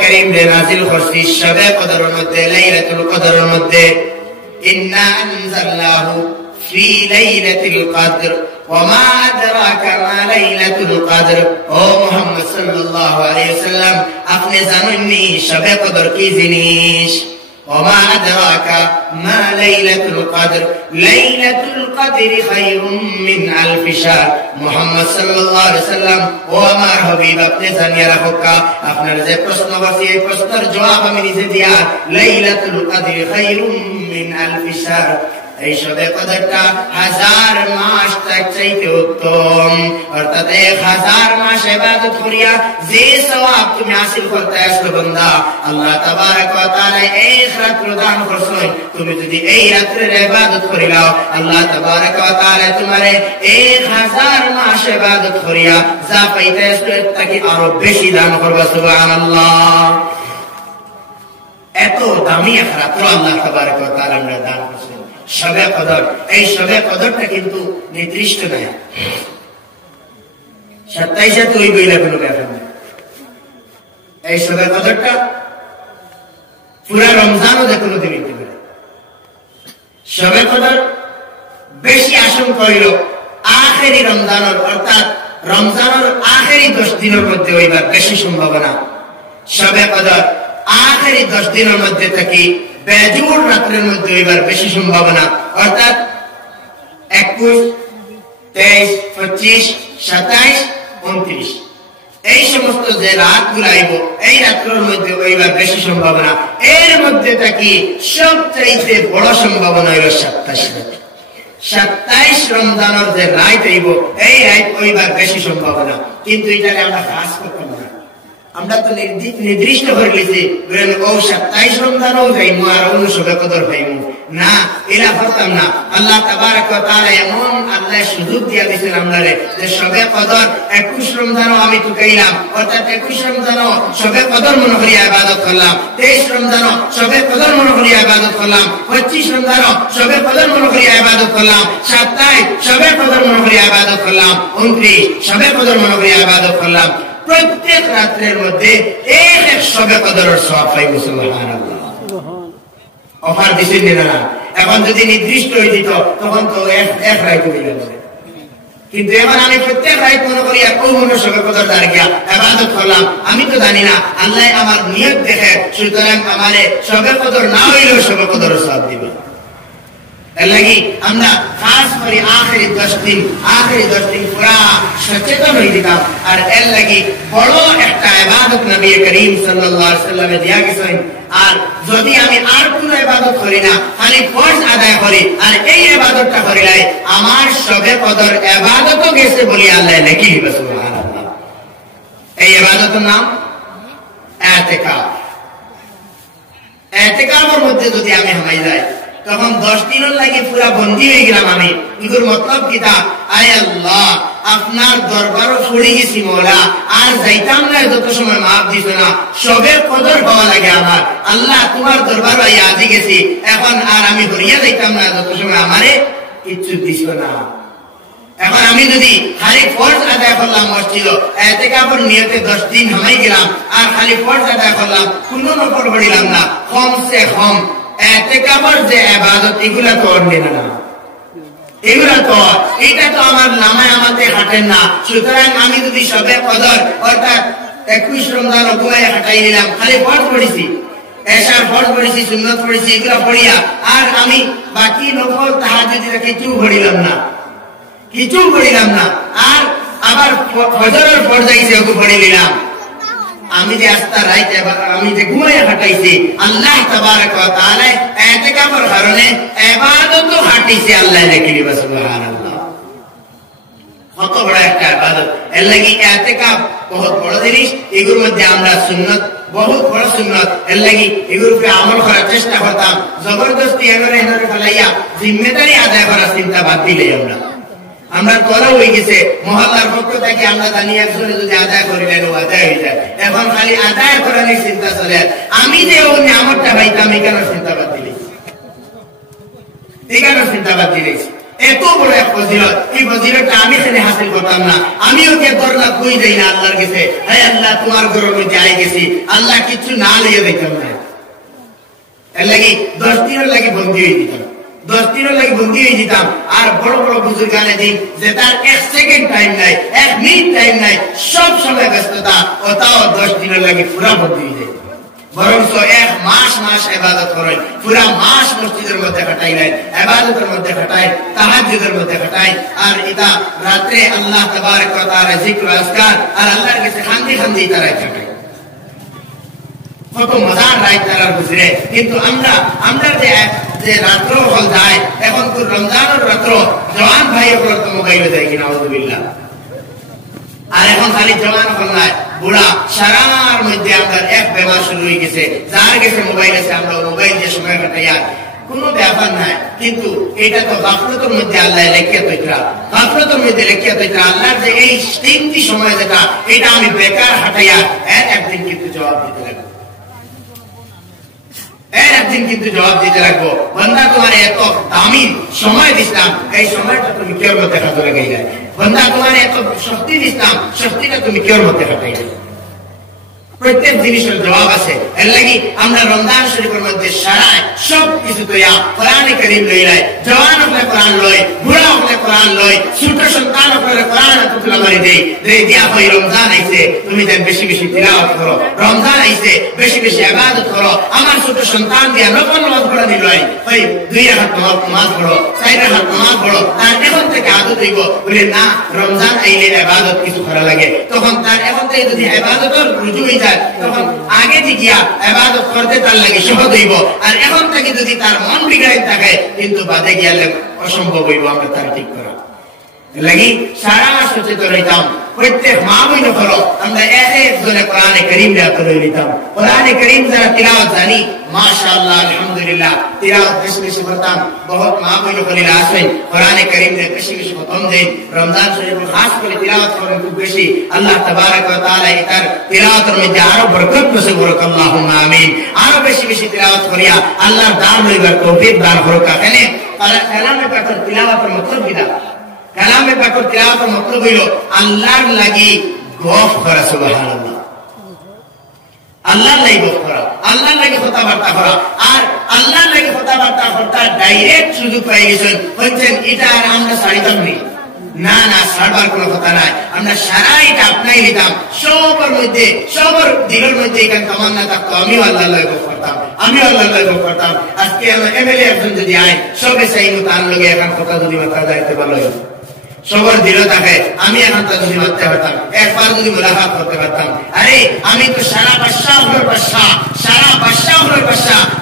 কারীম রে নাযিল করছি শবে কদরের মধ্যে, লাইলাতুল কদরের মধ্যে। ইন্না আনজালনাহু ফি লাইলাতুল কদর ওয়া মা আদরাকা মা লাইলাতুল কদর। ও মুহাম্মদ সাল্লাল্লাহু আলাইহি ওয়াসাল্লাম, আপনি জানেননি শবে কদর কি জিনিস? ওয়া মা আদরাকা মা লাইলাতুল কদর, লাইলাতুল কদরি খায়রুম মিন আলফি শাহর। মুহাম্মদ সাল্লাল্লাহু আলাইহি ওয়াসাল্লাম, ও আমার হাবিব, আপনি জানিয়ে রাখো, আপনার যে প্রশ্ন আছে এই প্রশ্নের জবাব আমি নিজে দিয়া। লাইলাতুল কদরি খায়রুম মিন আলফি শাহর, এই শবে কদরটা 1000 মাস চাইতে উত্তম। অর্থাৎ 1000 মাস ইবাদত করিয়া যে সওয়াব তুমি হাসিল করতে আসছো বান্দা, আল্লাহ তাবারক ওয়া তাআলা এই রাত প্রদান করছেন। তুমি যদি এই রাতের ইবাদত করিলাও, আল্লাহ তাবারক ওয়া তাআলা তোমারে 1000 মাস ইবাদত করিয়া যা পাইতে আসছো তাকে আরো বেশি দান করবে। সুবহানাল্লাহ। এত দামি এক রাত আল্লাহ তাবারক ওয়া তাআলা আমরা দান করছেন শবে কদর। এই শবে কদরটা কিন্তু নির্দিষ্ট নয়, 27 তুই বইলা কোনো ব্যাপার না। এই শবে কদরটা পুরা রমজানও যে কোনো দিন হইতে পারে। শবে কদর বেশি আশঙ্কা হইল আখেরি রমজানের, অর্থাৎ রমজানের আখেরি 10 দিনের মধ্যে হইবার বেশি সম্ভাবনা। শবে কদর আখেরি 10 দিনের মধ্যে থাকি বেজুর রাতের মধ্যে হইবার বেশি সম্ভাবনা। অর্থাৎ 21, 23, 25, 27, 29 এই সমস্ত যে রাত গুলাইব এই রাতের মধ্যে হইবার বেশি সম্ভাবনা। এর মধ্যে থাকি সবচাইতে বড় সম্ভাবনা হইল 27 রাত। 27 রমজানের যে রাত হইব এই রাত হইবার বেশি সম্ভাবনা। কিন্তু এটাকে আমরা খাস করতাম না, আমরা তো নির্দিষ্ট করে লিখছি ও 27 রমজানও যাইমু আর অন্য শবে কদর পাইমু না, এরা করতাম না। আল্লাহ তাবারক ওয়া তাআলা এমন আল্লাহ সুযোগ দিয়া দিয়েছেন আমরারে যে শবে কদর 21 রমজানও আমি তো কইলাম, অর্থাৎ 21 রমজানও শবে কদর মনে করিয়া ইবাদত করলাম, 23 রমজানও শবে কদর মনে করিয়া ইবাদত করলাম, 25 রমজানও শবে কদর মনে করিয়া ইবাদত করলাম, 27 শবে কদর মনে করিয়া ইবাদত করলাম, 29 শবে কদর মনে করিয়া ইবাদত করলাম। প্রত্যেক রাতের মধ্যে এক শবে কদরের সওয়াব পাইব। সুবহানাল্লাহ। অফার দিছেন না? এখন যদি নির্দিষ্ট হয়ে দিত তখন তো এক রাত হয়ে গেল। কিন্তু এবার আমি প্রত্যেক রাত মনে করি কোন শবে কদর দাঁড়িয়ে ইবাদত করলাম, আমি তো জানি না। আল্লাহ আমার নিয়ত দেখে, সুতরাং আমারে শবে কদর না হইলেও শবে কদরের সওয়াব দিবে। এর লাগি আমরা খাস করে আখেরি 10 দিন পুরা সচেতন হয়ে দিতাম। আর এর লাগি বড় একটা ইবাদত নবী করিম সাল্লাল্লাহু আলাইহি ওয়াসাল্লামে দিয়া গেছেন। আর যদি আমি আর কোনো ইবাদত করি না, খালি ফরজ আদায় করি আর এই ইবাদতটা করিলাই, আমার শবে কদর ইবাদতও গেছে বলি আল্লাহ লিখে দিবে। সুবহানাল্লাহ। এই ইবাদতের নাম ইতিকাফ। ইতিকাফের মধ্যে যদি আমি হামাই যাই তখন 10 দিনের লাগে পুরা বন্দী হয়ে গেলাম আমি। এগুলোর মতলব কিতা? আয় আল্লাহ, আপনার দরবারও ফুড়ে গেছি মওলা, আর যাইতাম না যত সময় মাফ দিছ না। শবে কদর হওয়া লাগে আমার আল্লাহ, তোমার দরবারও আজি গেছি, এখন আর আমি হরিয়া যাইতাম না যত সময় আমারে কিচ্ছু দিছ না। এখন আমি যদি খালি ফরজ আদায় করলাম মসজিদ, ইতিকাফের নিয়তে 10 দিন হামাই গেলাম আর খালি ফরজ আদায় করলাম, কোনো নফল পড়িলাম না, কম সে কম ইতিকাফের যে ইবাদত এগুলা তো অন্য না, এগুলা তো এটা তো আমার নামায় আমাকে হাঁটেন না। সুতরাং আমি যদি শবে কদর অর্থাৎ 21 রমজান ঘুমায় হাঁটাই নিলাম, খালি ফরজ পড়েছি, এশার ফরজ পড়েছি, সুন্নত পড়েছি, এগুলা পড়িয়া আর আমি বাকি নফল তাহাজ্জুদ কিছু পড়িলাম না, আর আবার ফজরের ফরজ আইছে ওকে পড়ে নিলাম, আমি যে আস্তা রাইতে আমি যে ঘুমাইয়া হাঁটাইছি, আল্লাহ তাবারক ওয়া তাআলা ইতিকাফের কারণে ইবাদতও হাঁটাইছে আল্লাহ লিখে দিবে। সুবহানাল্লাহ। কত বড় একটা ইবাদত! এর লাগি ইতিকাফ বহুত বড় জিনিস। এগুলোর মধ্যে আমরা সুন্নত, বহুত বড় সুন্নত, এর লাগি এগুলোর উপরে আমল করার চেষ্টা করতাম। জবরদস্তি এনে ফেলাইয়া জিম্মেদারি আদায় করার চিন্তা বাদ দিলে আমরা করা হয়ে গেছে মহল্লার পক্ষ থেকে আমরা জানি একজনে যদি আদায় করিলেন ও আদায় হয়ে যায়। এখন খালি আদায় করার চিন্তা চলে, আমি যে ও নিয়ামতটা পাইতাম এখানে চিন্তা বাদ দিলেছি। এত বড় এক ফজিলত, এই ফজিলতটা আমি এখানে হাসিল করতাম না। আমিও কে দরজা কই দেই না আল্লাহর কাছে, হে আল্লাহ তোমার ঘরের মধ্যে আই গেছি, আল্লাহ কিছু না লিয়ে দিতাম না। এর লাগি 10 দিনের লাগি বন্দী হয়ে দিতাম, 10 দিনের লাগি বন্দী হয়ে দিতাম। আর বড় বড় বুজুর্গানে দিন যে তার 1 সেকেন্ড টাইম নাই, 1 মিনিট টাইম নাই, সব সময় ব্যস্ততা, ওটাও 10 দিনের লাগি পুরা বন্দী হয়ে যায়। বরঞ্চ 1 মাস ইবাদত করেন, পুরা মাস মসজিদের মধ্যে কাটাইলেন, ইবাদতের মধ্যে কাটাই, তাহাজ্জুদের মধ্যে কাটাই। আর এটা রাতে আল্লাহ তাবারক ওয়া তাআলা জিকির আজকার আর আল্লাহর কাছে খান্দি খান্দি তারাই কাটাই। কত মজার রাত তারা গুজরে। কিন্তু আমরা যে রাত্র হল যায়, এখন তো রমজানের রাত্র জওয়ান ভাই ওগুলো তো মোবাইলে দেয় কিনা, আউযুবিল্লাহ। আর এখন খালি জওয়ান হল নাই, বুড়া সারার মধ্যে আমরা এক ব্যবহার শুরু হয়ে গেছে, যার কাছে মোবাইল আছে আমরা মোবাইল দিয়ে সময় কাটাই। আর কোনো ব্যাপার নাই, কিন্তু এটা তো গাফলতের মধ্যে আল্লাহ লেখিয়া তৈরা, গাফলতের মধ্যে লেখিয়া তৈরা। আল্লাহর যে এই 3টি সময় যেটা, এটা আমি বেকার হাঁটাইয়া এর একদিন কিন্তু জবাব দিতে লাগবো, এর একদিন কিন্তু জবাব দিতে লাগবো। বন্দা তোমার এত দামি সময় দিলাম, এই সময়টা তুমি কেউ মধ্যে হাতে লাগাই যায়। বন্দা তোমার এত শক্তি দিলাম, শক্তিটা তুমি কেউ মধ্যে হাঁটাই যায়। প্রত্যেক জিনিসের জবাব আছে। এর লাগি আমরা রমজান শরীফের মধ্যে সারায় সব কিছু তৈয়া কোরআনে কারীম লইলাই, জওয়ান হলে কোরআন লয়, বুড়া হলে কোরআন লয়, ছোট সন্তান হলে কোরআন তুলা মারি দেই দিয়া হয়। রমজান আইছে, তুমি যেন বেশি বেশি তিলাওয়াত করো, রমজান আইছে বেশি বেশি ইবাদত করো। আমার ছোট সন্তান দিয়া নফল নামাজ পড়া দিলই, ওই 2 রাকাত নামাজ পড়ো, 4 রাকাত নামাজ পড়ো। তার এখন থেকে আদত হইব, বলে না রমজান আইলে ইবাদত কিছু করা লাগে, তখন তার এখন থেকে যদি ইবাদতের রুজু হয়ে যায়, তখন আগে গিয়া ইবাদত করতে তার লাগে সহজ হইব। আর এখন থেকে যদি তার মন বিগড়াই থাকে, কিন্তু বাদে গিয়ালে অসম্ভব হইব আমরা তার ঠিক করা। লাগি সারা সচেতন হইতাম। প্রত্যেক মা বোন করো আমরা একজনে কোরআনে কারীম করে নিতাম। কোরআনে কারীম যারা তিলাওয়াত জানি, মাশাআল্লাহ আলহামদুলিল্লাহ, তিলাওয়াত বেশি বেশি করতাম। বহুত মা বোন করে আসেন কোরআনে কারীম বেশি বেশি খতম দেন। রমজান শরীফ খাস করে তিলাওয়াত করেন খুব বেশি। আল্লাহ তাবারক ওয়া তাআলা এটার তিলাওয়াতের মধ্যে আরো বরকত নসিব করুক, আল্লাহুম্মা আমিন। আরো বেশি বেশি তিলাওয়াত করিয়া আল্লাহর দান লইবার তৌফিক দান করুক। এখানে কালামে পাকের তিলাওয়াতের মতলব কি? কালামে পাকের তিলাওয়াতের মতলব হইল আল্লাহর লাগি গফ করা, সুবহানাল্লাহ। আল্লাহর লাগি গফ করা, আল্লাহর লাগি কথাবার্তা করা। আর আল্লাহর লাগি কথাবার্তা করতে ডাইরেক্ট সুযোগ পাই গেছেন, বলছেন এটা আর আমরা ছাড়িতাম না, না ছাড়বার কোনো কথা নাই। আমরা সারা এটা আপনাই নিতাম, সবার মধ্যে সবার দিলের মধ্যে এখানে তামান্না থাকতো আমিও আল্লাহর লাগি গফ করতাম, আমিও আল্লাহর লাগি গফ করতাম। আজকে আমার এমএলএ একজন যদি আয়, সবে চাইব তার লগে এখন কথা যদি মাথা যাইতে ভালো হয়, সবার দিল থাকে আমি এখন তা যদি মারতে পারতাম, একবার যদি মোলাকাত করতে পারতাম। আরে আমি তো সারা বাদশাহ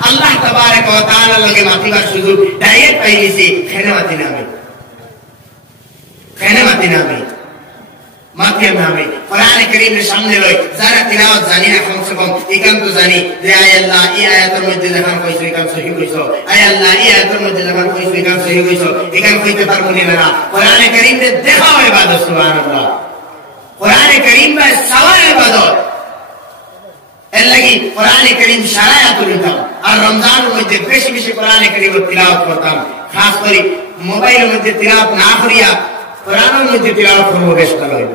আল্লাহ তাবারক ওয়া তাআলার লগে মাতিবার সুযোগ ডাইরেক্ট পাই গেছি। খেনে মাতি না আমি কোরআনে কারীমের সামনে লই যারা তিলাওয়াত জানি না, কমসে কম একান্ত জানি যে আয় আল্লাহ এই আয়াতের মধ্যে যখন কইছো এখান সহিহ কইছো, আয় আল্লাহ এই আয়াতের মধ্যে যখন কইছো এখান সহিহ কইছো, এখান কইতে পারবো না। কোরআনে কারীমে দেখাও ইবাদত, সুবহানাল্লাহ। কোরআনে কারীম বা সাওয়া ইবাদত। এর লাগি কোরআনে কারীম সারা আয়াত নিতাম। আর রমজানের মধ্যে বেশি বেশি কোরআনে কারীমের তিলাওয়াত করতাম। খাস করে মোবাইলের মধ্যে তিলাওয়াত না করিয়া কোরআনের মধ্যে তিলাওয়াত করবো, বেশ ভালো হইব।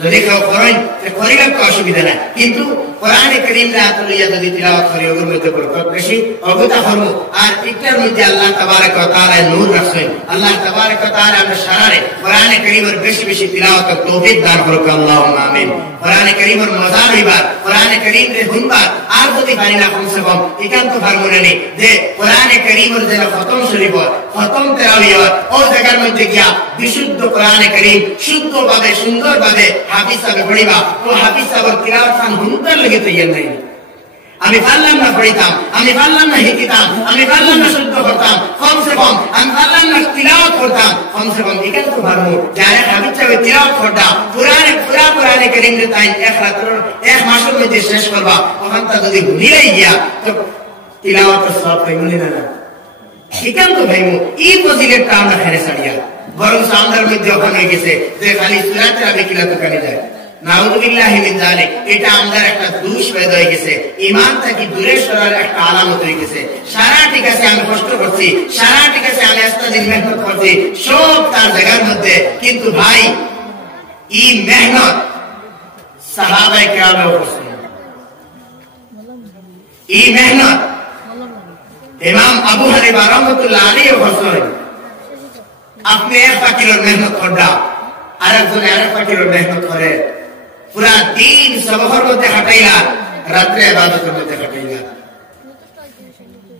যদি কেউ করেন করিবার তো অসুবিধা নাই, কিন্তু কোরআনে কারীম লইয়া যদি তিলাওয়াত করি ওর মধ্যে বরকত বেশি, অবতা হরম। আর এটার মধ্যে আল্লাহ তাবারক ওয়া তাআলা নূর রাখছেন। আল্লাহ তাবারক ওয়া তাআলা আমরা সারারে কোরআনে কারীমের বেশি বেশি তিলাওয়াতের তৌফিক দান করুক, আল্লাহুম্মা আমিন। কোরআনে কারীমের মজা লইবার, কোরআনে কারীম রে শুনবার, আর যদি পারি না কমসে কম একান্ত ফার্মুনে নেই যে কোরআনে কারীমের যে খতম শরীফ খতম তেলাওয়াত ও জায়গার মধ্যে গিয়া বিশুদ্ধ কোরআনে কারীম শুদ্ধভাবে সুন্দরভাবে হাফিজ সাহেব পড়িবা, ও হাফিজ সাহেবের তিলাওয়াত খান হুনকার লাগে তৈয়ার নাই। আমি পারলাম না পড়িতাম, আমি পারলাম না শিখিতাম, আমি পারলাম না শুদ্ধ করতাম, কমসে কম আমি পারলাম না তিলাওয়াত করতাম, কমসে কম এখানে তো পারবো যারা হাফিজ সাহেব তিলাওয়াত করতাম কোরআনে কারীম রে তাই এক মাসের মধ্যে শেষ করবা, ওখানটা যদি ভুলিয়াই গিয়া তো তিলাওয়াতের সওয়াব পাইব না। এখান তো ভাইমু এই ফজিলতটা আমরা হেরে ছাড়িয়া, বরং আমাদের মধ্যে ওখানে গেছে যে খালি সূরাতে আবে কিলা তো কানে যায়, নাউযুবিল্লাহি মিন যালিক, এটা আমাদের একটা দোষ হয়ে হয়ে গেছে, ঈমান থেকে দূরে সরার একটা আলামত হয়ে গেছে। সারা ঠিক আছে আমি কষ্ট করছি, সারা ঠিক আছে আমি আস্তাদিন মেহনত করছি, সব তার জায়গার মধ্যে, কিন্তু ভাই এই মেহনত সাহাবায়ে কেরামেও করছেন, এই মেহনত ইমাম আবু হানিফা রাহমাতুল্লাহ আলাইহি করছেন। আপনি এক ফাকিরের মেহনত করডা, আরেকজন আরেক ফাকিরের মেহনত করে, পুরা দিন সবহর মধ্যে হাঁটাইলা, রাত্রে ইবাদতের মধ্যে হাঁটাইলা।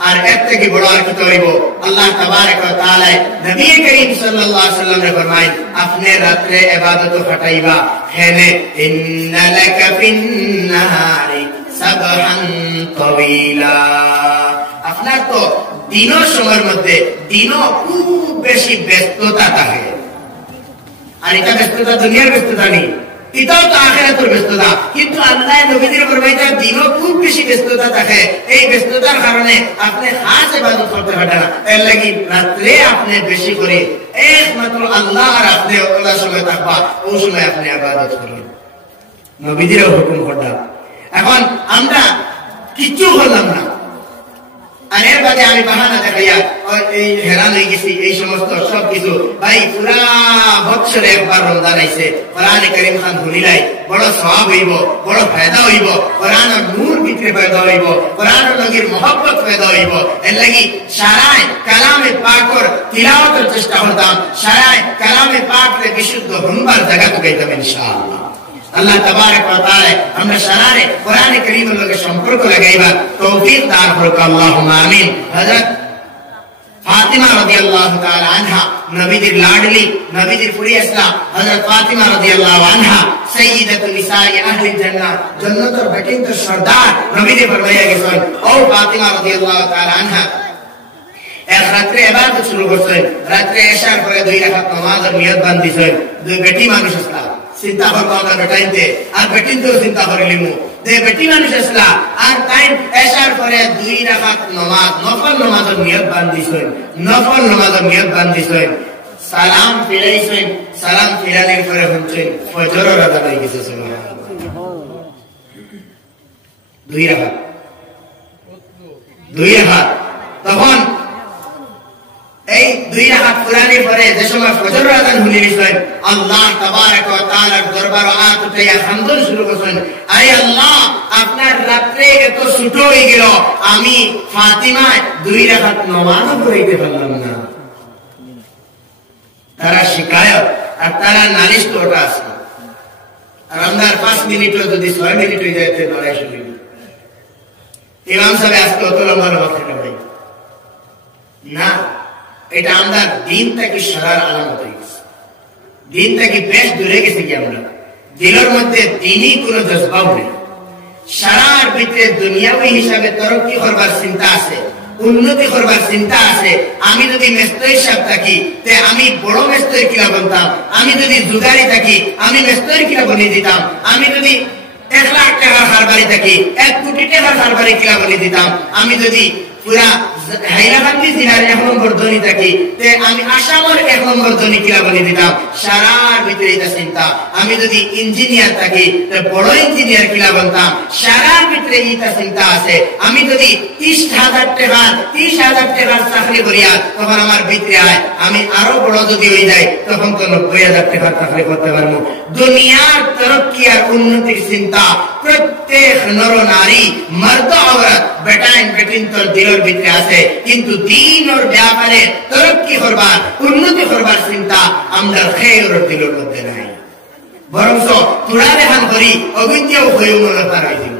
আর এর থেকে বড় আর কি হইব? আল্লাহ তাবারক ওয়া তাআলা নবী করিম সাল্লাল্লাহু আলাইহি ওয়াসাল্লাম ফরমায়, আপনি রাত্রে ইবাদত হাঁটাইবা, হেনে ইন্নালাকা ফিন্নাহারি সাবহান তাওয়িলা। আপনার তো দিনের সময়ের মধ্যে দিনও খুব বেশি ব্যস্ততা থাকে, আর এটা ব্যস্ততা দুনিয়ার ব্যস্ততা নেই, এটাও তো আখিরাতের ব্যস্ততা। কিন্তু আল্লাহ নবীদের ফরমাইতা দিনও খুব বেশি ব্যস্ততা থাকে, এই ব্যস্ততার কারণে আপনি খাস ইবাদত করতে পারেন না। এর লাগি রাত্রে আপনি বেশি করে একমাত্র আল্লাহ আর আপনি ওলা সময় থাকবা, ওই সময় আপনি ইবাদত করবেন, নবীদেরও হুকুম করলাম। এখন আমরা কিচ্ছু করলাম না, আর এর বাদে আমি বাহানা দেখাইয়া এই হেরান হয়ে গেছি, এই সমস্ত সবকিছু। ভাই পুরা বছরে একবার রমজান আইছে, কোরআনে কারীম খান ভুলিলাই, বড় সওয়াব হইব, বড় ফায়দা হইব, কোরআনের নূর ভিতরে ফায়দা হইব, কোরআনের নবীর মহব্বত ফায়দা হইব। এর লাগি সারায় কালামে পাকর তিলাওয়াতের চেষ্টা করতাম, সারায় কালামে পাকরে বিশুদ্ধ হুনবার জায়গা তুকাইতাম ইনশাআল্লাহ। আল্লাহ তাবারক ওয়া তাআলা আমরা সারারে কোরআনে কারীমের লগে সম্পর্ক লাগাইবা তৌফিক দান করুক, আল্লাহুম্মা আমিন। হযরত ফাতিমা রাদিয়াল্লাহু তাআলা আনহা, নবীদের লাডলি, নবীদের ফুরি ইসলাম হযরত ফাতিমা রাদিয়াল্লাহু আনহা সাইয়্যিদাতুন নিসাই আহলিল জান্নাহ, জান্নাতের বেটিন সরদার, নবীদের ফরমাইয়া গেছেন, ও ফাতিমা রাদিয়াল্লাহু তাআলা আনহা এক রাত্রে ইবাদত শুরু করছেন, রাত্রে এশার পরে 2 রাকাত নামাজের নিয়ত বান্ধিছেন। দুই বেটি মানুষ আসলা, চিন্তা করবো আমরা বেটাইতে, আর বেটিন তো চিন্তা করিলিমু যে বেটি মানুষ আসলা, আর তাই এশার পরে 2 রাকাত নামাজ নফল নামাজের নিয়ত বান্ধিছেন, নফল নামাজের নিয়ত বান্ধিছেন, সালাম ফিরাইছেন, সালাম ফিরানোর পরে হচ্ছেন ফজরের আযান হয়ে গেছে। সুবহানাল্লাহ, 2 রাকাত 2 রাকাত। তখন এই 2 রাকাত পুরানোর পরে যে সময় ফজরের আযান হয়ে গেছে, আল্লাহ তাবারক ওয়া তাআলার দরবারে হাত উঠাইয়া খান্দন শুরু করেন, আয় আল্লাহ, আপনার রাত্রে এত ছোট হয়ে গেল, আমি ফাতিমা 2 রাকাত নামাজ পড়াইতে পারলাম না। তারা শিকায়ত আর তারা নালিশ তো ওটা আছে, আর আমরা 5 মিনিটও যদি 6 মিনিট হয়ে যায় লড়াই শুরু। ইমাম সাহেব আজকে অত লম্বা নামাজ থাকে ভাই না, এটা আমরা দিন থেকে সরার আলামত হয়ে গেছে, দিন থেকে বেশ দূরে গেছে কি আমরা, দিলের মধ্যে দিনই কোনো জজবাও নেই, সারার ভিতরে দুনিয়াবী হিসাবে তরক্কি করবার চিন্তা আছে, উন্নতি করবার চিন্তা আছে। আমি যদি মেস্তরি সাহেব থাকি তে আমি বড় মেস্তরি কিনা বলতাম, আমি যদি জুগারি থাকি আমি মেস্তরি কিনা বনিয়ে দিতাম, আমি যদি 1 লাখ টাকার কারবারি থাকি 1 কোটি টাকার কারবারি কিনা বনিয়ে দিতাম, আমি যদি পুরা হাইলাকান্দি জেলার 1 নম্বর ধনী থাকি তে আমি আসামের 1 নম্বর ধনী কিনা বনিয়ে দিতাম। সারার ভিতরে এটা চিন্তা। আমি যদি ইঞ্জিনিয়ার থাকি তে বড় ইঞ্জিনিয়ার কিনা বলতাম, সারার ভিতরে এটা চিন্তা আছে। আমি যদি 30,000 টাকার চাকরি করিয়া তখন আমার ভিতরে আয়, আমি আরো বড় যদি হয়ে যাই তখন তো 90,000 টাকার চাকরি করতে পারবো। দুনিয়ার তরক্কি আর উন্নতির চিন্তা প্রত্যেক নর নারী, মর্দ औरत, বেটাইন বেটিন তোর দিলের ভিতরে আছে, কিন্তু দিনের ব্যাপারে তরক্কি করবার উন্নতি করবার চিন্তা আমরা খেয়ের দিলের মধ্যে নাই। বরং তোরা দেখান করি অবিদ্যাও হয়ে মনে পারাই দিব,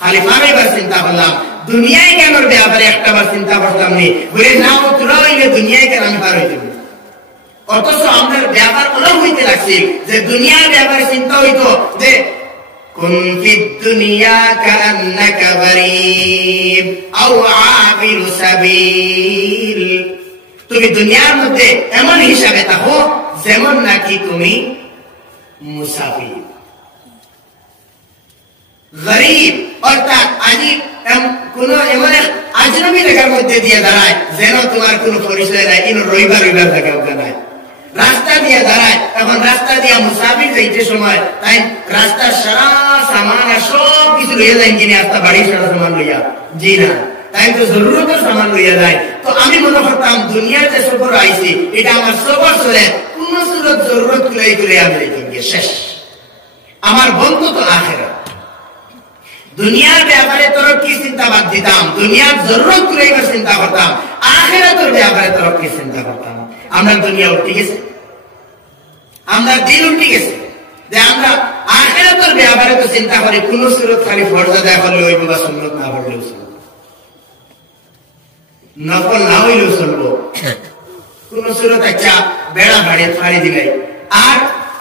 খালি পারাইবার চিন্তা করলাম, দুনিয়ায় কেন ব্যাপারে একটা বার চিন্তা করতাম নি, বলে না তোরা হইলে দুনিয়ায় কেন আমি পারাই দিব। অথচ আমাদের ব্যাপার অলগ হইতে লাগছে যে দুনিয়ার ব্যাপারে চিন্তা হইতো যে কুন ফিদ দুনিয়া কান্নাকা গরীব আও আবিরু সাবিল, তুমি দুনিয়ার মধ্যে এমন হিসাবে থাকো যেমন নাকি তুমি মুসাফির। গরীব অর্থাৎ আজিব, কোন এমন আজনবী লেখার মধ্যে দিয়ে দাঁড়ায় যেন তোমার কোন পরিচয় নাই, ইন রবিবার রবিবার দেখা নাই। রাস্তা দিয়ে দাঁড়ায়। এখন রাস্তা দিয়ে মুসাফির যাইতে সময় তাই রাস্তার সারা সামান আর সব কিছু লইয়া যায় কিনে রাস্তা বাড়ির সারা সামান লইয়া? জি না, তাই তো জরুরতের সামান লইয়া যায়। তো আমি মনে করতাম দুনিয়ার যে সফর আইছি এটা আমার সফর চলে কোন সুরত জরুরত কুলাই করে আমি গিয়ে শেষ। আমার বন্ধু তো আখেরাত। দুনিয়ার ব্যাপারে তরক্কি চিন্তা বাদ দিতাম, দুনিয়ার জরুরত কুলাইবার চিন্তা করতাম, আখেরাতের ব্যাপারে তরক্কি চিন্তা করতাম। আমরা দুনিয়া উল্টে গেছে, আমরা দিন উল্টে গেছে যে আমরা আখেরাতের ব্যাপারে তো চিন্তা করি কোন সুরত খালি ফরজ আদায় করলে হইব বা সুন্নত না পড়লেও চলবে, নফল না হইলেও চলবো, কোন সুরত আচ্ছা বেড়া ভাড়ে ফাড়ি দিলাই। আর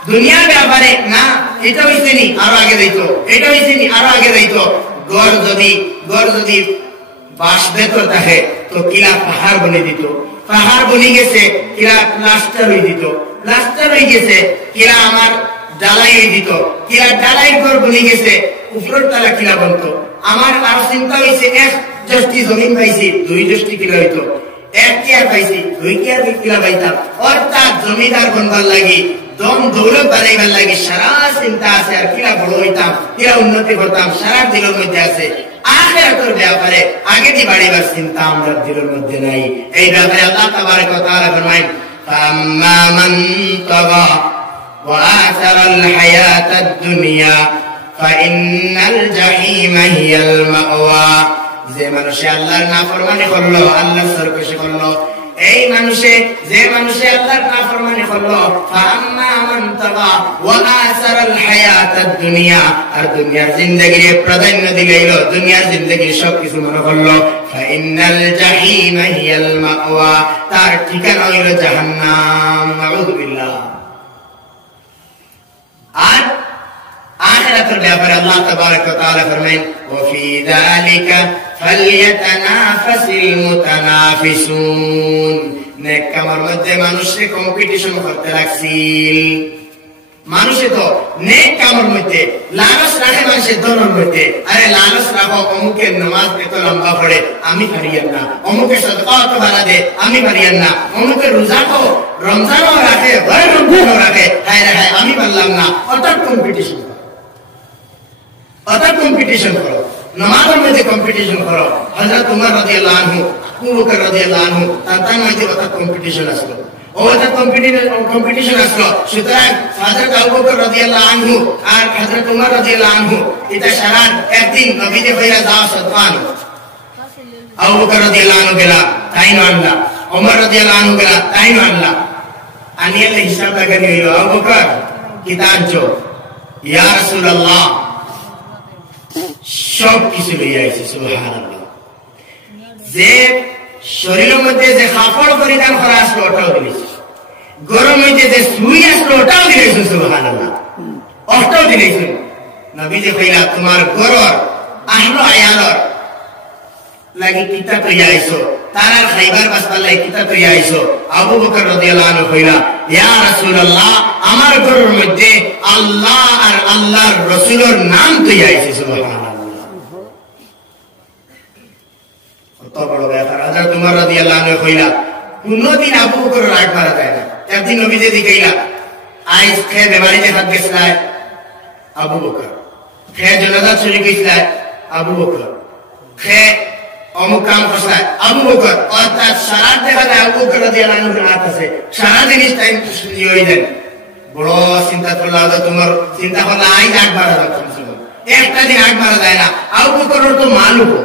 দুনিয়ার ব্যাপারে না এটা হইছে নি আরো আগে যাইতো, এটা হইছে নি আরো আগে যাইতো। গড় যদি বাস বেত থাকে তো কিলা পাহাড় বনে দিত, পাহাড় বনে গেছে কিলা প্লাস্টার হয়ে দিত, প্লাস্টার হয়ে গেছে কিলা আমার ডালাই হয়ে দিত, কিলা ডালাই ঘর বনে গেছে উপরের তালা কিলা বনত। আমার আরো চিন্তা হয়েছে 1 জষ্টি জমিন পাইছি 2 জষ্টি কিলা হইতো, 1 কেয়ার পাইছি 2 কেয়ার কিলা পাইতাম। অর্থাৎ জমিদার বনবার লাগি দম দৌলত বানাইবার লাগে সারা চিন্তা আছে। আর কিলা বড় হইতাম, কিলা উন্নতি করতাম সারা দিলের মধ্যে আছে। আখিরাতের ব্যাপারে আগে দি বাড়িবার চিন্তা আমরা দিলের মধ্যে নাই। এই ব্যাপারে আল্লাহ তাবারক ওয়া তাআলা ফরমায় ফাম্মা মান তাগা ওয়া আসারাল হায়াতাদ দুনিয়া ফাইন্নাল জাহিমা হিয়াল মাওয়া। যে মানুষ আল্লাহর নাফরমানি করলো, আল্লাহর সরকশি করলো, এই মানুষে যে মানুষে আল্লাহর নাফরমানি করলো ফাম্মা মান তাগা ওয়া আসারাল হায়াতাদ দুনিয়া, আর দুনিয়ার জিন্দেগিকে প্রাধান্য দিলাইলো, দুনিয়ার জিন্দেগির সবকিছু মনে করলো, ফাইন্নাল জাহিমা হিয়াল মাওয়া, তার ঠিকানা হইল জাহান্নাম। নাউযু বিল্লাহ। আর আখিরাতের ব্যাপারে আল্লাহ তাবারক ওয়া তাআলা ফরমায়েন ওয়া ফি যালিকা ফালইয়াতানাফাসিল মুতানাফিসুন। নেক কামের মধ্যে মানুষে কম্পিটিশন করতে লাগছিল। মানুষে তো নেক কামের মধ্যে লালস রাখে, মানুষের দনের মধ্যে আরে লালস রাখো অমুকের নামাজ এত লম্বা পড়ে আমি পারিয়ান না, অমুকের সাদকা এত বাড়া দে আমি পারিয়ান না, অমুকের রোজা তো রমজানও রাখে ভয় রমজানও রাখে, হায় রে হায় আমি পারলাম না। অর্থাৎ কম্পিটিশন, অর্থাৎ কম্পিটিশন করো, নামাজের মধ্যে কম্পিটিশন করো। হযরত উমর রাদিয়াল্লাহু আনহু, আবু বকর রাদিয়াল্লাহু আনহু তার মধ্যে অর্থাৎ কম্পিটিশন আসলো, অর্থাৎ কম্পিটিশন আসলো। সুতরাং হযরত আবু বকর রাদিয়াল্লাহু আনহু আর হযরত উমর রাদিয়াল্লাহু আনহু এটা সারা একদিন নবীকে কইরা যাও সাদকা আনো। আবু বকর রাদিয়াল্লাহু আনহু গেলা তাই না আনলা, উমর রাদিয়াল্লাহু আনহু গেলা তাই না আনলা। আনিয়ে হিসাব লাগানি হইল, আবু বকর কি তাজ্জু, ইয়া রাসূলুল্লাহ সব কিছু লইয়া আইছে। সুবহানাল্লাহ। যে শরীরের মধ্যে যে কাপড় পরিধান করা আসলো ওটাও দিয়েছে, গরম মধ্যে যে সুই আসলো ওটাও দিয়েছে। সুবহানাল্লাহ, ওটাও দিয়েছে। নবীজি কইলা তোমার গরর আহলো আয়ালর লাগি কিতা তৈরি আইছো, তারা খাইবার বাসবার লাগি কিতা তৈরি আইছো। আবু বকর রাদিয়াল্লাহু আনহু কইলা ইয়া রাসূলুল্লাহ আমার গরর মধ্যে আল্লাহ আর আল্লাহর রাসূলের নাম তৈরি আইছে। সুবহানাল্লাহ, কত বড় ব্যাপার। হযরত উমর রাদিয়াল্লাহু আনহু কইলা কোনদিন আবু বকর রাগ মারা যায় না। একদিন নবীজি দিকেইলা আইজ খেয়ে বেমারিতে হাত গেছলায় আবু বকর, খেয়ে জানাজা চুরি গেছলায় আবু বকর, খেয়ে অমুক কাম করছলায় আবু বকর। অর্থাৎ সারা দেখা যায় আবু বকর রাদিয়াল্লাহু আনহুর হাত আছে, সারা জিনিস টাইম হয়ে যায়। বড় চিন্তা করলা তোমার, চিন্তা করলা আইজ আগ মারা যাচ্ছে, একটা দিন আগ মারা যায় না। আবু বকরের তো মাল উঠো,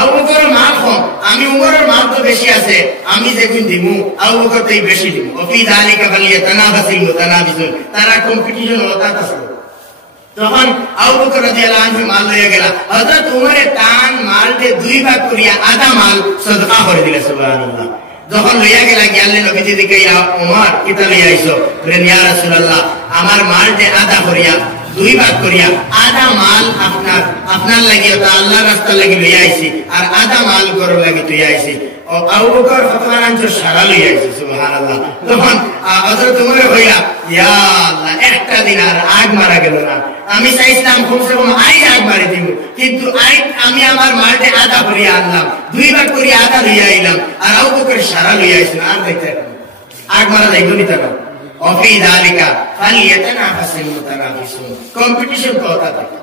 আবু বকরের মাল কম, আমি উমরের মাল তো বেশি আছে, আমি যেগুন দিমু আবু বকর তাই বেশি দিমু। ওফি যালিকা ফালইয়াতানাফাসিল মুতানাফিসুন, তারা কম্পিটিশন হতাত আছে। তখন আবু বকর রাদিয়াল্লাহু আনহু মাল লইয়া গেলা, হযরত উমরে তান মালকে 2 ভাগ করিয়া আধা মাল সাদকা করে দিলে। সুবহানাল্লাহ। যখন লইয়া গেলা গেলে নবীজি দিকে ইয়া উমর কিতা লইয়া আইছো, বলেন ইয়া রাসূলুল্লাহ আমার মালকে আধা করিয়া 2 ভাগ করিয়া আধা মাল আপনার লাগি ওটা আল্লাহর রাস্তা লাগি লইয়া আইছি, আর আধা মাল গরু লাগি লইয়া আইছি। ও আবু বকর ফতোয়ার আনছো সারা লইয়া আইছি। সুবহানাল্লাহ। তখন হযরত উমর কইলা ইয়া আল্লাহ একটা দিন আর আগ মারা গেল না, আমি চাইছিলাম কমসে কম আইজ আগ মারি দিব, কিন্তু আমি আমার মালকে আধা করিয়া আনলাম, 2 ভাগ করিয়া আধা লইয়া আইলাম, আর আবু বকর সারা লইয়া আইছি। আর দেখতে আগ মারা যাইবনি তারা অফি যালিকা ফালিয়াতানাফাসিল মুতানাফিসুন কম্পিটিশন তো হতা থাকে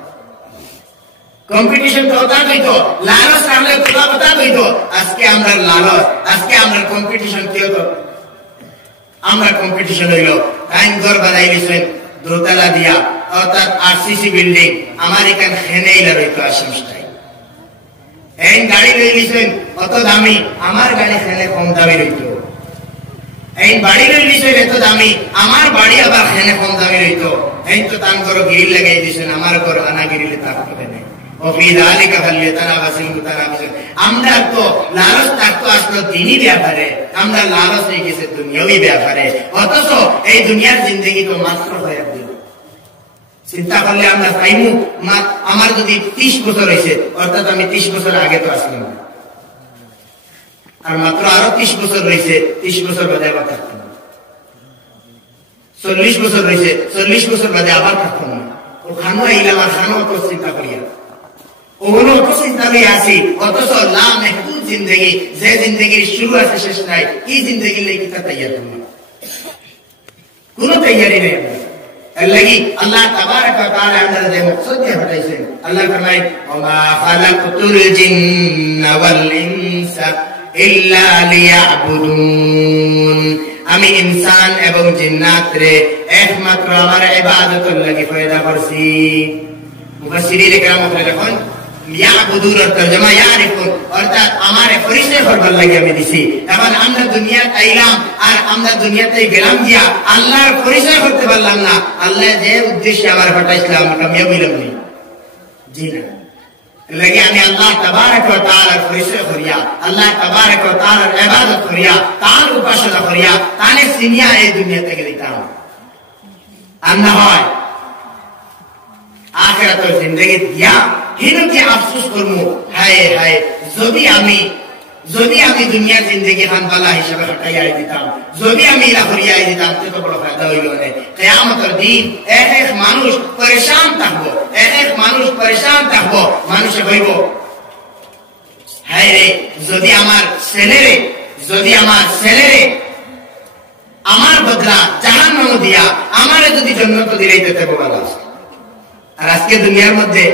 কম্পিটিশন তো হতা হইতো লালচ রাখলে খোলা কথা হইতো আজকে আমরা লালচ আজকে আমরা কম্পিটিশন কি হতো আমরা কম্পিটিশন হইল টাইম ঘর বানাই দিছেন দোতলা দিয়া অর্থাৎ আরসিসি বিল্ডিং আমার এখানে হেনেইলা রইতো আসামটাই এই গাড়ি লই দিছেন কত দামি আমার গাড়ি হেনে কম দামি রইতো এই বাড়ি লই দিছেন এত দামি আমার বাড়ি আবার হেনে কম দামি রইতো এই তো তান করো গিরিল লাগাই দিছেন আমার ঘর আনা গিরিলে থাকতে নেই وفي ذلك فليتنافس المتنافسون আমরা তো লালচ থাকতো আসলে দিনই ব্যাপারে আমরা লালচ হয়ে গেছে দুনিয়াবি ব্যাপারে অথচ এই দুনিয়ার জিন্দগি তো মাত্র হয়ে গেল চিন্তা করলে আমরা পাইমু আমার যদি 30 বছর হয়েছে অর্থাৎ আমি 30 বছর আগে তো আসলাম আর মাত্র আরো 30 বছর রয়েছে 30 বছর বাদে আবার থাকতাম 40 বছর রয়েছে 40 বছর বাদে আবার থাকতাম ওখানেও এইলাম আর খানেও তো চিন্তা করিয়া ওগুলো তো চিন্তা নিয়ে আসি অথচ লা মেহদুদ জিন্দগি যে জিন্দগির শুরু আছে শেষ নাই এই জিন্দগির লেগে কিতা তৈয়ার তুমি কোনো তৈয়ারি নেই লাগি আল্লাহ তাবারক ওয়া তাআলা আমাদের যে মকসদ দিয়ে হটাইছেন আল্লাহ ফরমায় ওমা খালাকতুল জিন্না ওয়াল ইনসা ইল্লা লিয়াবুদুন আমি ইনসান এবং জিন্নাত রে একমাত্র আমার ইবাদতের লাগি পয়দা করছি মুফাসসিরিন کرام লিখেন ইয়াবুদুর তরজমা ইয়ারিফুন অর্থাৎ আমারে পরিচয় করবার লাগি আমি দিছি এখন আমরা দুনিয়াতে আইলাম আর আমরা দুনিয়াতে গেলাম গিয়া আল্লাহর পরিচয় করতে পারলাম না আল্লাহ যে উদ্দেশ্যে আমার পাঠাইছিলাম কামিয়াব হইলাম না জি না লাগি আমি আল্লাহ তাবারক ওয়া তাআলার পরিচয় করিয়া আল্লাহ তাবারক ওয়া তাআলার ইবাদত করিয়া তার উপাসনা করিয়া তানে সিনিয়া এই দুনিয়াতে গেলাম আর না হয় আখিরাতের জিন্দেগি দিয়া হিনকে আফসোস করমু হায় হায় যদি আমি দুনিয়ার জিন্দেগি খানবালা হিসেবে হটাইয়া দিতাম যদি আমি ইলা করিয়া দিতাম তো বড় ফায়দা হইল না কিয়ামতের দিন এক মানুষ পরেশান থাকবো এক মানুষ পরেশান থাকবো মানুষে কইব হায় রে যদি আমার ছেলেরে আমার বদলা জাহান্নামে দিয়া আমারে যদি জান্নাত দিলাইতে তো ভালো আছে আর আজকে দুনিয়ার মধ্যে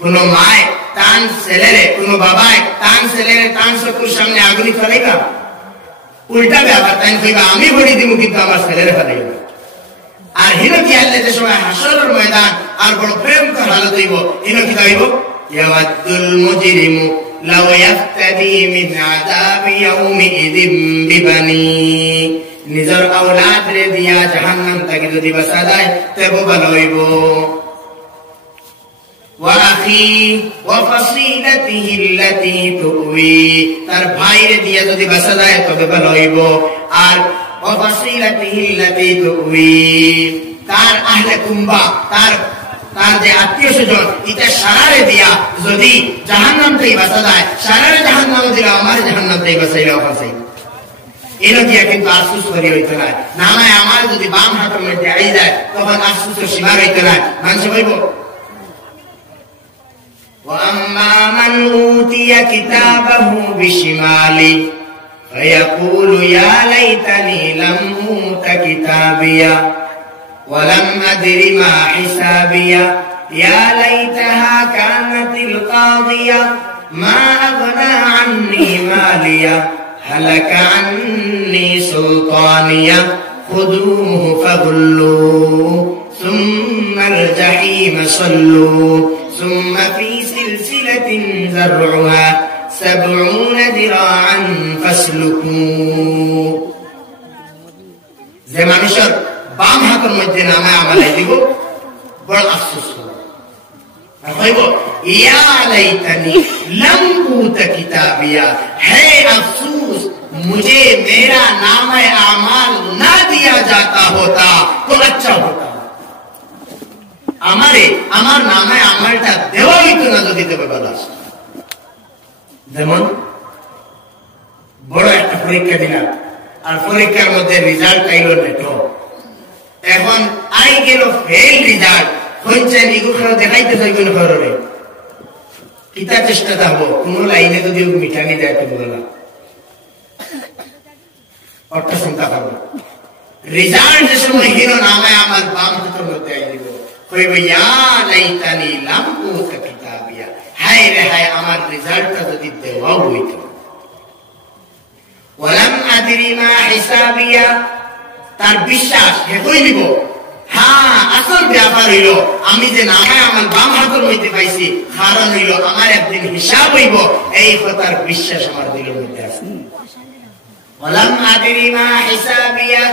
কোন মায় তান ছেলেরে কোন বাবায় তান ছেলেরে তান চকুর সামনে আগুনি ফেলাইবা উল্টা ব্যাপার তাই কইবা আমি ভরি দিব কিন্তু আমার ছেলেরে ফেলাইবা আর হিনো কি আল্লাহ যে সময় হাসরের ময়দান আর বড় প্রেমকর হালত হইব হিনো কি কইব ইয়াওয়াদুল মুজরিমু লাউ ইয়াফতাদি মিন আযাবি ইয়াউমিযিম বিবানি নিজের আওলাদ রে দিয়া জাহান্নাম থেকে যদি বাঁচা যায় তবে ভালো হইব ওয়াখি ওয়া ফাসিলাতিহি আল্লাতী তুওয়ি তার ভাইরে দিয়া যদি বাঁচা যায় তবে ভালো হইব আর ওয়া ফাসিলাতিহি আল্লাতী তুওয়ি তার আহলে কুম্বা তার যে আত্মীয়স্বজন এটা সারারে দিয়া যদি জাহান্নাম থেকে বাঁচা যায় সারারে জাহান্নাম দিলে আমার জাহান্নাম থেকে বাঁচাইলে অফাসাই এলো দিয়া কিন্তু আফসোস করি হইতো না নামায় আমার যদি বাম হাতের মধ্যে আই যায় তখন আফসোসের সীমা রইতো না মানুষ বলবো وَأَمَّا مَنْ أُوتِيَ كِتَابَهُ بِشِمَالِهِ فَيَقُولُ يَا لَيْتَنِي لَمْ أُوتَ كِتَابِيَهْ وَلَمْ أَدْرِ مَا حِسَابِيَهْ يَا لَيْتَهَا كَانَتِ الْقَاضِيَةَ مَا أَغْنَى عَنِّي مَالِيَهْ هلك عني سلطانية خذوه فغلوه ثم الجحيم صلوا ثم في سلسلة ذرعها 70 ذراعا فاسلكوه যে মানুষের বাম হাতের মধ্যে নামে আমালাই দিব বড় আফসোস হইব ইয়া লাইতানি লাম উতা কিতাবিয়া হে আফসোস मुझे मेरा नाम आमाल ना दिया जाता होता तो अच्छा होता আমার নামে আমালটা দেওয়া হইতো না যদি দেবে ভালো যেমন বড় একটা পরীক্ষা দিলাম আর পরীক্ষার মধ্যে রেজাল্ট আইলো নেটো এখন আই গেল ফেল রেজাল্ট হইছে নিগুলো দেখাইতে চাই কোন খবরে কিতা চেষ্টা থাকবো কোন লাইনে যদি মিটানি দেয় তো বলা অর্থ চিন্তা রেজাল্ট যে সময় হিরো নামায় আমার বাম হাতের মধ্যে দিব কইব ইয়া লাইতানি লাম উতা কিতাবিয়া, হায় রে হায় আমার রেজাল্টটা যদি দেওয়া হইতো। ওয়ালাম আদরি মা হিসাবিয়া, তার বিশ্বাস হে কই দিব হ্যাঁ আসল ব্যাপার হইল আমি যে নামায় আমার বাম হাতের মধ্যে পাইছি কারণ হইল আমার একদিন হিসাব হইব, এই কথার বিশ্বাস আমার দিলের মধ্যে আছে। ওয়ালাম আদরি মা হিসাবিয়া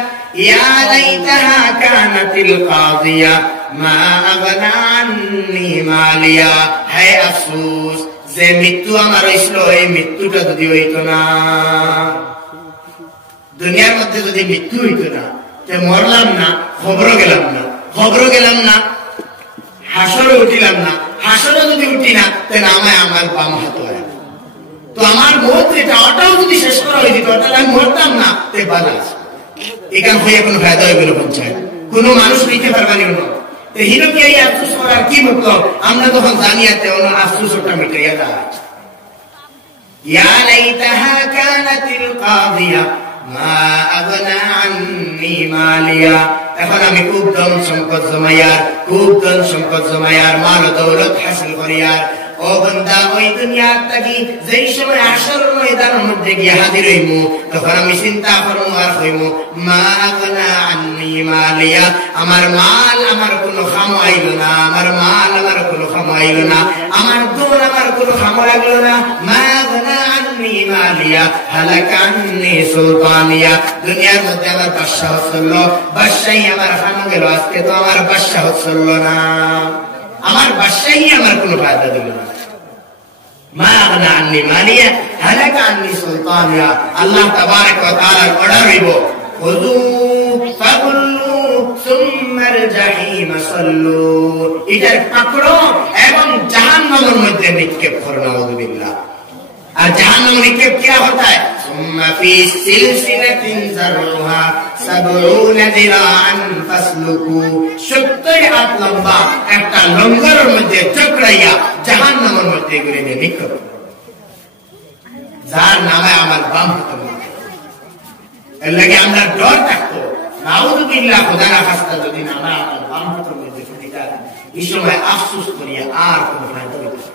ইয়া লাইতাহা কানাতিল কাযিয়া মা আগনা আন্নি মালিয়া, হে আফসোস যে মৃত্যু আমার হইছিল এই মৃত্যুটা যদি হইতো না, দুনিয়ার মধ্যে যদি মৃত্যু হইতো না, মরলাম না, খবরও গেলাম না, হাসরও উঠিলাম না, হাসরও যদি উঠি না তাহলে আমায় আমার বাম হাত হয়, তো আমার মত যেটা ওটাও যদি শেষ করা হয়ে যেত তাহলে আমি মরতাম না, তে বালা এখান হয়ে কোনো ফায়দা হয়ে গেল পঞ্চায়েত, কোনো মানুষ নিতে পারবানি না। হিরোকে এই আফসোস করার কি মতলব? আমরা তখন জানিয়াতে অন্য আফসোস ওটা মিটাইয়া দেয়। ইয়া লাইতাহা কানাতিল কাযিয়া মা আগনা আন্নি মালিয়া, এখন আমি খুব ধন সম্পদ জমাইয়ার মাল দৌলত হাসিল করিয়ার, ও বান্দা ওই দুনিয়ার থাকি যেই সময় হাসরের ময়দানের মধ্যে গিয়ে হাজির হইমু তখন আমি চিন্তা করবো আর হইমু মা আগনা আন্নি মালিয়া, আমার মাল আমার কোনো খামো আইল না, আমার ধন আমার কোনো খামো লাগলো না, মা আগনা আন্নি মালিয়া হালাকা আন্নি সুলতানিয়া, দুনিয়ার মধ্যে আমার বাদশাহ হচ্ছিল, বাদশাহী আমার খামো গেল, আজকে তো আমার বাদশাহ হচ্ছিল না, আমার বাদশাহী আমার কোনো ফায়দা দিল না। মা আগনা আন্নি মালিয়া হালাকা আন্নি সুলতানিয়া, আল্লাহ তাবারক ওয়া তাআলার অর্ডার হইব খুযু ফাগুল্লু সুম্মাল জাহিম সাল্লু, এটার পাকড়ো এবং জাহান্নামের মধ্যে নিক্ষেপ করো, নাউযুবিল্লাহ। আর জাহান্নামে নিক্ষেপ কিয়া হতা है সুম্মা ফি সিলসিলাতিন যারউহা ৭০ যিরাআন ফাসলুকু, ৭০ হাত লম্বা একটা লঙ্গরের মধ্যে চক্রাইয়া জাহান্নামের মধ্যে গুলে নিক্ষেপ, যার নামে আমার বাম হাতের মধ্যে, এর লাগে আমরা ডর থাকতো নাউযুবিল্লাহ, খোদা না খাস্তা যদি নামে আমার বাম হাতের মধ্যে ফুটিতা এই সময় আফসোস করিয়া আর কোনো ফায়দা হইত না।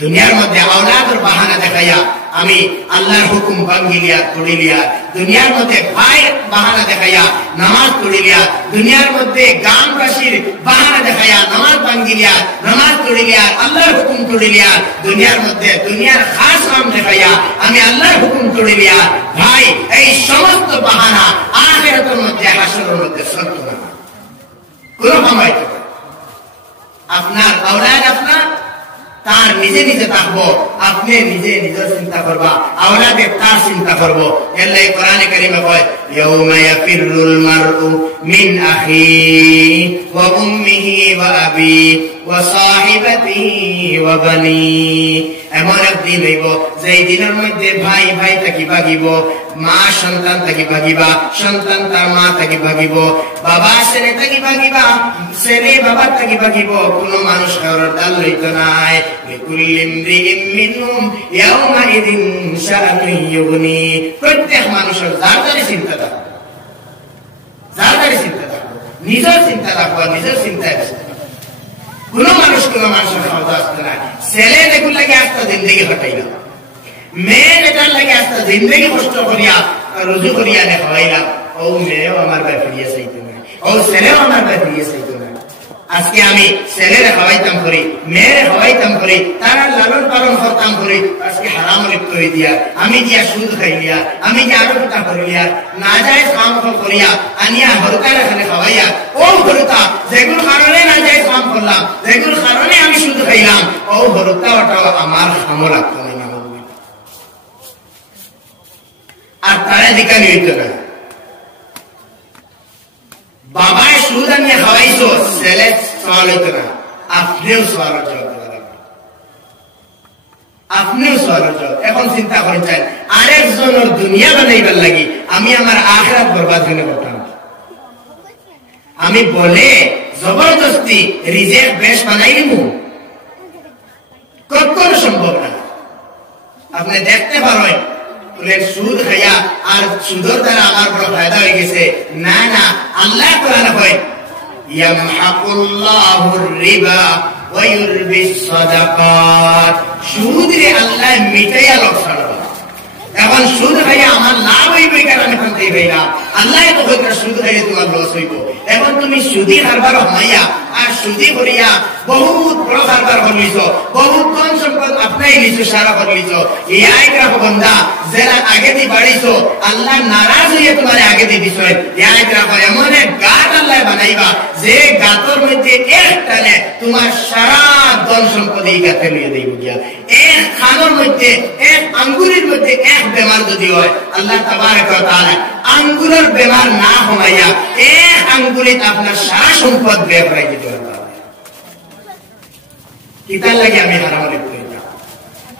দুনিয়ার মধ্যে আওলাদের বাহানা দেখাইয়া আমি আল্লাহর হুকুম ভাঙ্গিলিয়া তুড়িলিয়া, দুনিয়ার মধ্যে ভাইয়ের বাহানা দেখাইয়া নামাজ তুড়িলিয়া, দুনিয়ার মধ্যে গান বাসির বাহানা দেখাইয়া নামাজ ভাঙ্গিলিয়া, নামাজ তুড়িলিয়া, আল্লাহর হুকুম তুড়িলিয়া, দুনিয়ার মধ্যে দুনিয়ার খাস নাম দেখাইয়া আমি আল্লাহর হুকুম তুড়িলিয়া, ভাই এই সমস্ত বাহানা আখিরাতের মধ্যে হাসরের মধ্যে চলত না, কোনো সময় আপনার আওলাদ আপনার তার নিজে নিজে থাকবো, আপনি নিজে নিজের চিন্তা করবা, আওলাদে তার চিন্তা করবো। আল্লাহ কোরআনে কারিমে কয় ইয়াউমা ইয়াফিরুল মারউ মিন আখিহি ওয়া উম্মিহি ওয়া আবিহি ওয়া সাহিবাতিহি ওয়া বানিহি, এমন একদিন হইব যেই দিনের মধ্যে ভাই ভাই থাকি ভাগিব, মা সন্তান থাকি ভাগিবা, সন্তান তার মা থাকি ভাগিব, বাবা ছেলে থাকি ভাগিবা, ছেলে বাবা থাকি ভাগিব, কোন মানুষ কারোর ডাল লইতো নাই। প্রত্যেক মানুষের যার চিন্তা থাকবে, নিজের চিন্তা থাকবো, নিজের চিন্তায় কোন মানুষের খাওয়া আসতে নাই। ছেলে দেখুন লাগে আস্তে জিন্দগি হটাইলাম, মেয়ে এটার লাগে আস্তে জিন্দগি কষ্ট করিয়া রুজু করিয়া খাওয়াইলাম, ও মেয়েও আমার ব্যাপারিয়া চাইতো না, ও ছেলেও আমার ব্যাপারিয়া চাইতো না। আজকে আমি ছেলেরে খাওয়াইতাম করি, মেয়েরে খাওয়াইতাম করি, তারা লালন পালন করতাম করি, আজকে হারাম লিপ্ত হয়ে দিয়া, আমি দিয়া সুদ খাইলিয়া, আমি যে আরো দুটা করিলিয়া, না যায় কাম করিয়া আনিয়া হরতার এখানে খাওয়াইয়া, ও হরতা যেগুলো কারণে না যায় কাম করলাম, যেগুলো কারণে আমি সুদ খাইলাম, ও হরতা ওটাও আমার খামো লাগতো না, আর তারা দিকানি হইতো না। বাবায় সুদ আনিয়ে খাওয়াইছো, ছেলে সওয়াল হইতো না, আপনিও সওয়ালের জবাব দেওয়া লাগবে, আপনিও সওয়ালের জবাব। এখন চিন্তা করে চাই আরেকজনের দুনিয়া বানাইবার লাগি আমি আমার আখিরাত বরবাদ হয়ে করতাম, আমি বলে জবরদস্তি রিজেক্ট বেশ বানাই নিব, কখনো সম্ভব না। আপনি দেখতে পারেন বলে সুদ খাইয়া আর সুদের দ্বারা আমার বড় ফায়দা হয়ে গেছে, না না, আল্লাহ কোরআনে কয় ইয়ামহাকুল্লাহুর রিবা ওয়া ইউরবিস সাদাকাত, সুদ রে আল্লাহ মিটাইয়া লোকসান। এখন সুদ খাইয়া আমার লাভ হইবে কারণে করতে হইলা, আল্লাহ তো কইরা সুদ খাইয়া তোমার লস হইব। এখন তুমি সুদি কারবার হইয়া আর সুদি করিয়া বহুত বড় কারবার করলিছ, বহুত ধন সম্পদ আপনাই নিছো, সারা করলিছ। এই আইকরা বন্ধা যারা আগে দিয়ে বাড়িছো, আল্লাহ নারাজ হইয়া তোমার আগে দিয়ে দিছ। এই আইকরা এমন এক গাত আল্লাহ বানাইবা যে গাতর মধ্যে এক টানে তোমার সারা ধন সম্পদ এই গাতে নিয়ে দেব গিয়া। এক খানোর মধ্যে, এক আঙ্গুরের মধ্যে এক বেমার যদি হয়, আল্লাহ তাবারক ওয়া তাআলা আঙ্গুরের বেমার না হমাইয়া এক আঙ্গুরে আপনার সারা সম্পদ ব্যয় করে দিতে পারবে। কিতার লাগে আমি হারাম লিপ্ত হইতাম,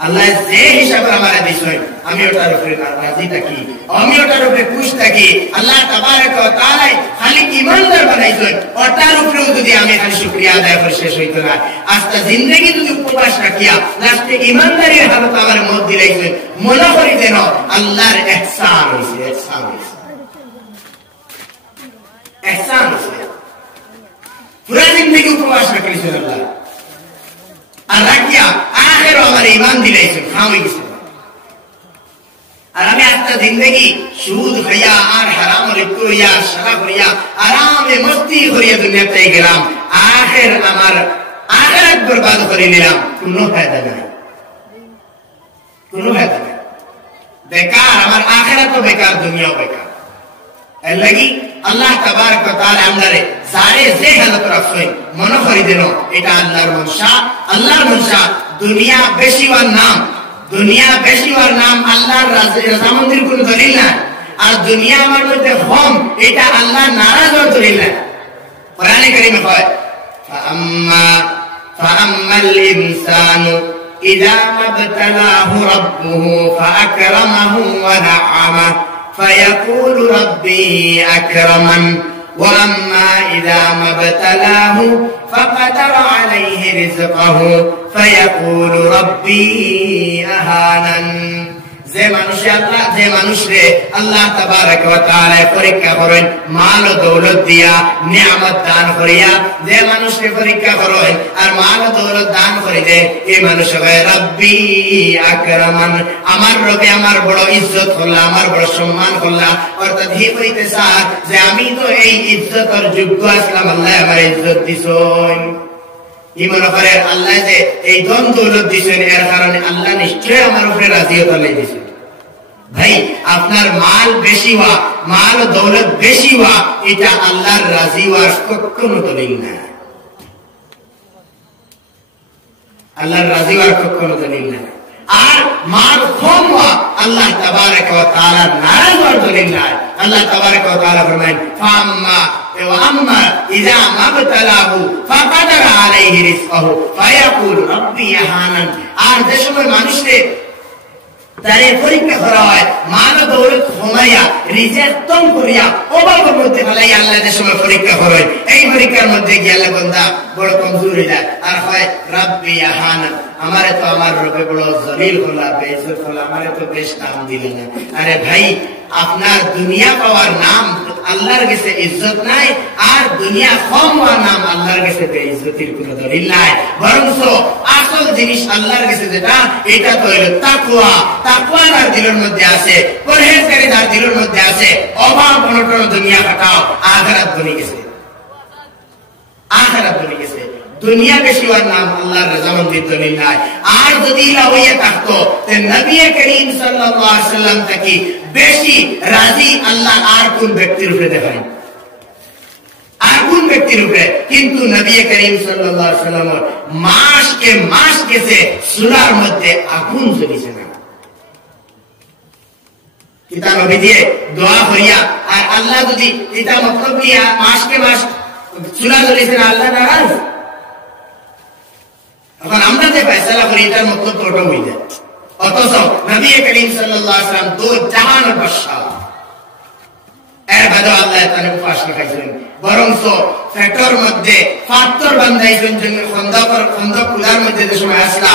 আল্লাহ যে হিসাবে আমার দিছেন আমি ওটার উপরে রাজি থাকি, আমি ওটার উপরে খুশ থাকি। আল্লাহ তাবারক ওয়া তাআলা খালি ঈমানদার বানাইছেন, ওটার উপরেও যদি আমি খালি শুকরিয়া আদায় করে শেষ হইতো না। আজকে জিন্দেগি যদি উপবাস রাখিয়া লাস্টে ঈমানদারির হালত আমার মত দিলাইছেন, মনে করি যেন আল্লাহর ইহসান হইছে, ইহসান হইছে, ইহসান হইছে। পুরা জিন্দেগি উপবাস রাখিছেন আল্লাহ, আর রাখিয়া আখেরও আমার ঈমান দিলাইছেন, খাওয়াই গেছে। আর আমি একটা জিন্দেগি সুদ খাইয়া আর হারাম লিপ্ত হইয়া সারা করিয়া আরামে মস্তি করিয়া দুনিয়াতে গেলাম, আখের আমার আখিরাত বরবাদ করে নিলাম, কোনো ফায়দা নাই, কোনো ফায়দা নাই, বেকার। আমার আখিরাতও বেকার, দুনিয়াও বেকার। এর লাগি আল্লাহ তাবারক ওয়া তাআলা আমরারে সারে যে হালত রাখছেন, মনে করি দেন এটা আল্লাহর মনসা, আল্লাহর মনসা। দুনিয়া বেশি হওয়ার নাম, দুনিয়া বেশি হওয়ার নাম আল্লাহর রাজামন্দির কোন দলিল না। আর দুনিয়া আমার মধ্যে কম, এটা আল্লাহ নারাজ হওয়ার দলিল না। কোরআনে কারীমে কয় ফাআম্মাল ইনসানু ইযা মাবতালাহু রাব্বুহু ফাআকরামাহু ওয়া না'আমাহু فيقول ربي أكرمن وأما إذا ما ابتلاه فقدر عليه رزقه فيقول ربي أهانن। যে মানুষে আল্লাহ, যে মানুষরে আল্লাহ তাবারক ওয়া তাআলা পরীক্ষা করেন মাল ও দৌলত দিয়া, নিয়ামত দান করিয়া, যে মানুষকে পরীক্ষা করেন আর মাল ও দৌলত দান করে দে, এই মানুষ হয় রব্বি আকরামান, আমার রবে আমার বড় ইজ্জত করলা, আমার বড় সম্মান করলা। অর্থাৎ হি কইতে চায় যে আমি তো এই ইজ্জতের যোগ্য আসলাম, আল্লাহ আমার ইজ্জত দিছেন। ই মনে করে আল্লাহ যে এই ধন দৌলত দিছেন, এর কারণে আল্লাহ নিশ্চয় আমার উপরে রাজি হতে দিছেন। ভাই, আপনার মাল বেশি হওয়া, মাল ও দৌলত বেশি হওয়া, এটা আল্লাহর রাজি হওয়ার কখনো দলিল না, আল্লাহর রাজি হওয়ার কখনো দলিল না। আর মাল কম হওয়া আল্লাহ তাবারক ওয়া তাআলা নারাজ হওয়ার দলিল না। আল্লাহ তাবারক ওয়া তাআলা ফরমায়েন ফাআম্মা ইযা মাবতালাহু ফাকাদারা আলাইহি রিজকাহু ফায়াকুলু রাব্বি আহানান। আর যে সময় মানুষকে তারে পরীক্ষা করা হয়, মাল ও দৌলত কমাইয়া, রিজিক কম করিয়া, অভাবের মধ্যে ফেলাই আল্লাহ যে সময় পরীক্ষা করেন, এই পরীক্ষার মধ্যে গিয়ে আল্লাহ বান্দা বড় কমজোর হয়ে যায় আর হয় রাব্বি আহানান, আমারে তো আমার রবে বড় জলিল হলা, বেইজ্জত হলা, আমারে তো বেশ নাম দিলে না। আরে ভাই, আপনার দুনিয়া পাওয়ার নাম আল্লাহর কাছে ইজ্জত নাই, আর দুনিয়া কম হওয়ার নাম আল্লাহর কাছে বেইজ্জতির কোনো দলিল নাই। বরং আসল জিনিস আল্লাহর কাছে যেটা, এটা তো হলো তাকওয়া। তাকওয়া তার দিলের মধ্যে আছে, পরহেজগারি তার দিলের মধ্যে আছে। অভাব অনটন দুনিয়া কাটাও, আখিরাত বনে গেছে, আখিরাত বনে গেছে। দুনিয়া বেশি হওয়ার নাম আল্লাহর রাজামন্দির দলিল নাই। আর যদি ইলা হইয়া থাকতো, তে নবী করিম সাল্লাল্লাহু আলাইহি ওয়াসাল্লাম থেকে বেশি রাজি আল্লাহ আর কোন ব্যক্তির উপরে দেখায়, আর কোন ব্যক্তির উপরে? কিন্তু নবী করিম সাল্লাল্লাহু আলাইহি ওয়াসাল্লাম মাস গেছে সূরার মধ্যে আগুন জ্বলিছে না। কিতা নবী দিয়ে দোয়া করিয়া, আর আল্লাহ যদি এটা মতলব নিয়া মাস সূরা জ্বলিছে না, আল্লাহ নারাজ। এখন আমরা যে ফয়সালা করি এটার মতলব তো ওটা হয়ে যায়। অথচ নবী করিম সাল্লাল্লাহু আলাইহি ওয়াসাল্লাম দো জাহানের বাদশা, এর বাদে আল্লাহ তাআলা উপাস রাখাইছেন। বরং ফেটর মধ্যে পাথর বান্ধাইছেন, খন্দক খোলার মধ্যে যে সময় আসলা